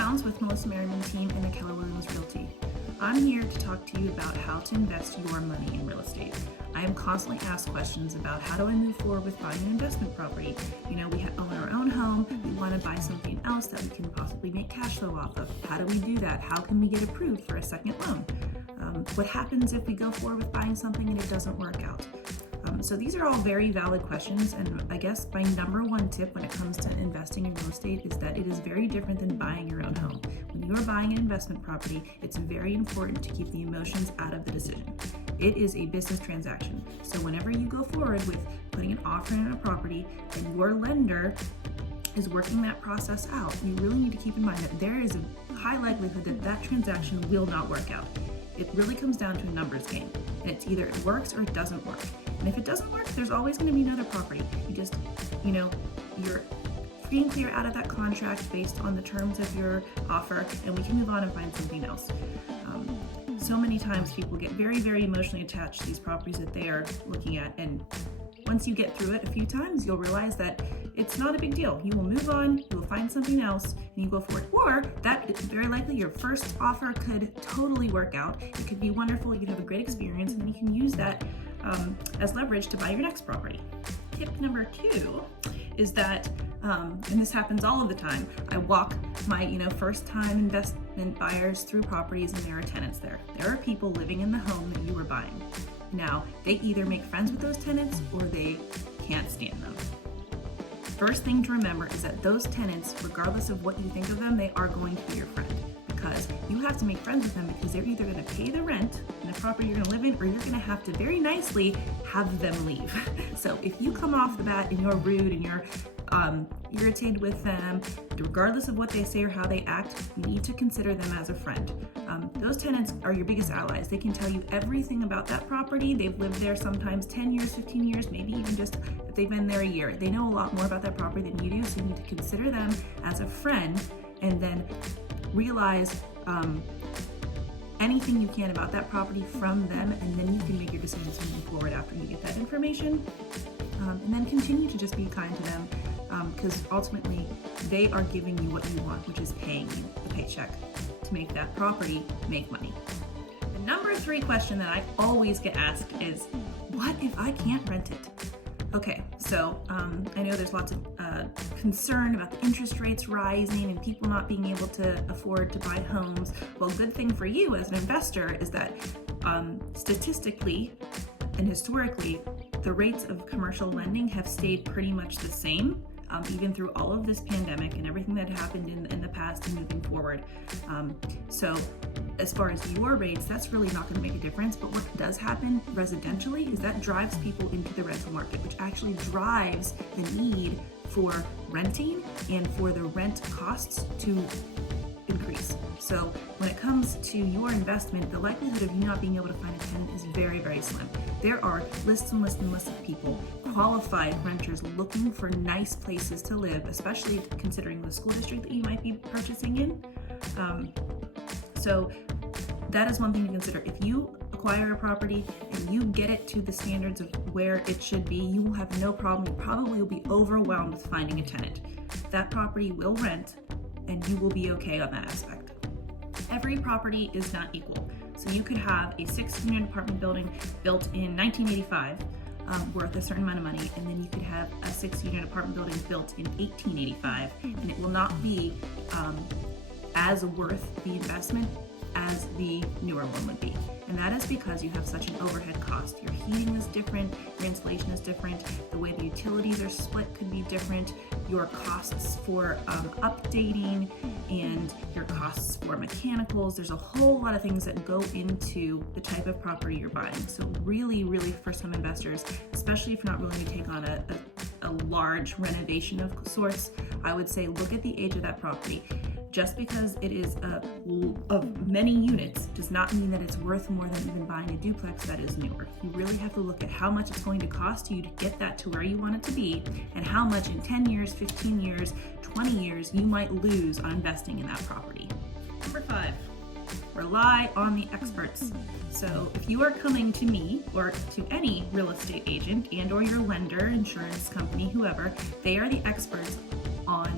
Downs with Melissa Merriman team and the Keller Williams Realty. I'm here to talk to you about how to invest your money in real estate. I am constantly asked questions about how do I move forward with buying an investment property. You know, we own our own home, we want to buy something else that we can possibly make cash flow off of. How do we do that? How can we get approved for a second loan? What happens if we go forward with buying something and it doesn't work out? So these are all very valid questions, and I guess my number one tip when it comes to investing in real estate is that it is very different than buying your own home. When you are buying an investment property, it's very important to keep the emotions out of the decision. It is a business transaction. So whenever you go forward with putting an offer in a property and your lender is working that process out, you really need to keep in mind that there is a high likelihood that that transaction will not work out. It really comes down to a numbers game, and it's either it works or it doesn't work. And if it doesn't work, there's always going to be another property. You're free and clear out of that contract based on the terms of your offer, and we can move on and find something else. So many times people get very, very emotionally attached to these properties that they are looking at, and once you get through it a few times, you'll realize that it's not a big deal. You will move on, you will find something else, and you go forward. Or that is very likely your first offer could totally work out. It could be wonderful, you could have a great experience, and then you can use that as leverage to buy your next property. Tip number 2 is that, and this happens all of the time, I walk my first time investment buyers through properties and there are tenants there. There are people living in the home that you are buying. Now, they either make friends with those tenants or they can't stand them. First thing to remember is that those tenants, regardless of what you think of them, they are going to be your friend, because you have to make friends with them, because they're either going to pay the rent in the property you're going to live in, or you're going to have to very nicely have them leave. So if you come off the bat and you're rude and you're irritated with them, regardless of what they say or how they act, you need to consider them as a friend. Those tenants are your biggest allies. They can tell you everything about that property. They've lived there sometimes 10 years, 15 years, maybe even just if they've been there a year. They know a lot more about that property than you do, so you need to consider them as a friend, and then realize anything you can about that property from them, and then you can make your decisions moving forward after you get that information. And then continue to just be kind to them, because ultimately they are giving you what you want, which is paying you a paycheck to make that property make money. The number 3 question that I always get asked is, what if I can't rent it? Okay, so I know there's lots of concern about the interest rates rising and people not being able to afford to buy homes. Well, good thing for you as an investor is that statistically and historically, the rates of commercial lending have stayed pretty much the same, even through all of this pandemic and everything that happened in the past and moving forward. So as far as your rates, that's really not going to make a difference. But what does happen residentially is that drives people into the rental market, which actually drives the need for renting and for the rent costs to increase. So when it comes to your investment, the likelihood of you not being able to find a tenant is very, very slim. There are lists and lists and lists of people, qualified renters looking for nice places to live, especially considering the school district that you might be purchasing in. So that is one thing to consider. If you acquire a property and you get it to the standards of where it should be, you will have no problem. You probably will be overwhelmed with finding a tenant. That property will rent, and you will be okay on that aspect. Every property is not equal. So you could have a 6-unit apartment building built in 1985 worth a certain amount of money, and then you could have a 6-unit apartment building built in 1885, and it will not be as worth the investment as the newer one would be. And that is because you have such an overhead cost. Your heating is different, your insulation is different, the way the utilities are split could be different, your costs for updating and your costs for mechanicals. There's a whole lot of things that go into the type of property you're buying. So really, really for some investors, especially if you're not willing to take on a large renovation of sorts, I would say look at the age of that property. Just because it is of many units does not mean that it's worth more than even buying a duplex that is newer. You really have to look at how much it's going to cost you to get that to where you want it to be, and how much in 10 years, 15 years, 20 years you might lose on investing in that property. Number 5, rely on the experts. So if you are coming to me or to any real estate agent and or your lender, insurance company, whoever, they are the experts on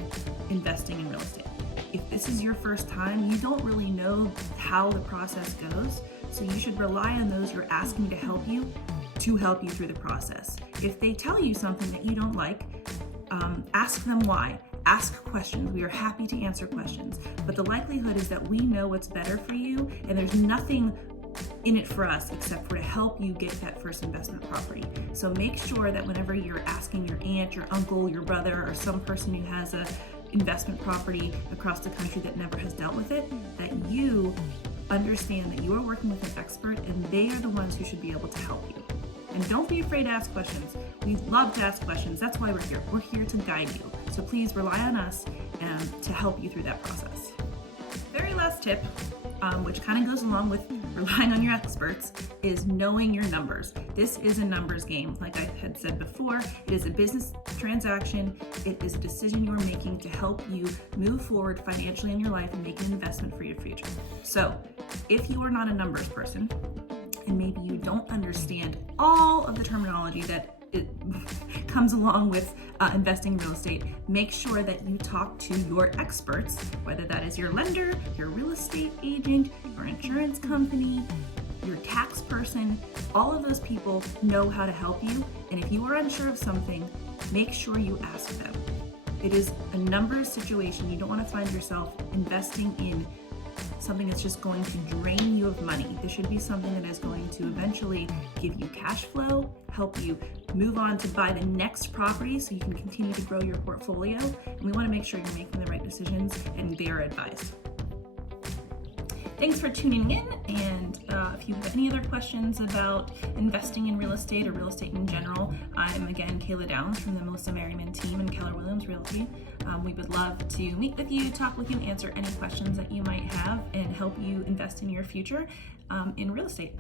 investing in real estate. If this is your first time, you don't really know how the process goes, so you should rely on those you're asking to help you through the process. If they tell you something that you don't like, ask them why. Ask questions. We are happy to answer questions, but the likelihood is that we know what's better for you, and there's nothing in it for us except for to help you get that first investment property. So make sure that whenever you're asking your aunt, your uncle, your brother, or some person who has a investment property across the country that never has dealt with it, that you understand that you are working with an expert and they are the ones who should be able to help you. And don't be afraid to ask questions. We love to ask questions. That's why we're here. We're here to guide you. So please rely on us to help you through that process. Very last tip, which kind of goes along with relying on your experts, is knowing your numbers. This is a numbers game. Like I had said before, it is a business transaction. It is a decision you're making to help you move forward financially in your life and make an investment for your future. So if you are not a numbers person, and maybe you don't understand all of the terminology that it comes along with investing in real estate, make sure that you talk to your experts, whether that is your lender, your real estate agent, your insurance company, your tax person. All of those people know how to help you, and if you are unsure of something, make sure you ask them. It is a numbers situation. You don't want to find yourself investing in something that's just going to drain you of money. This should be something that is going to eventually give you cash flow, help you move on to buy the next property so you can continue to grow your portfolio. And we want to make sure you're making the right decisions and they are advised. Thanks for tuning in, and if you have any other questions about investing in real estate or real estate in general, I'm again Kayla Downs from the Melissa Merriman team and Keller Williams Realty. We would love to meet with you, talk with you, answer any questions that you might have, and help you invest in your future in real estate.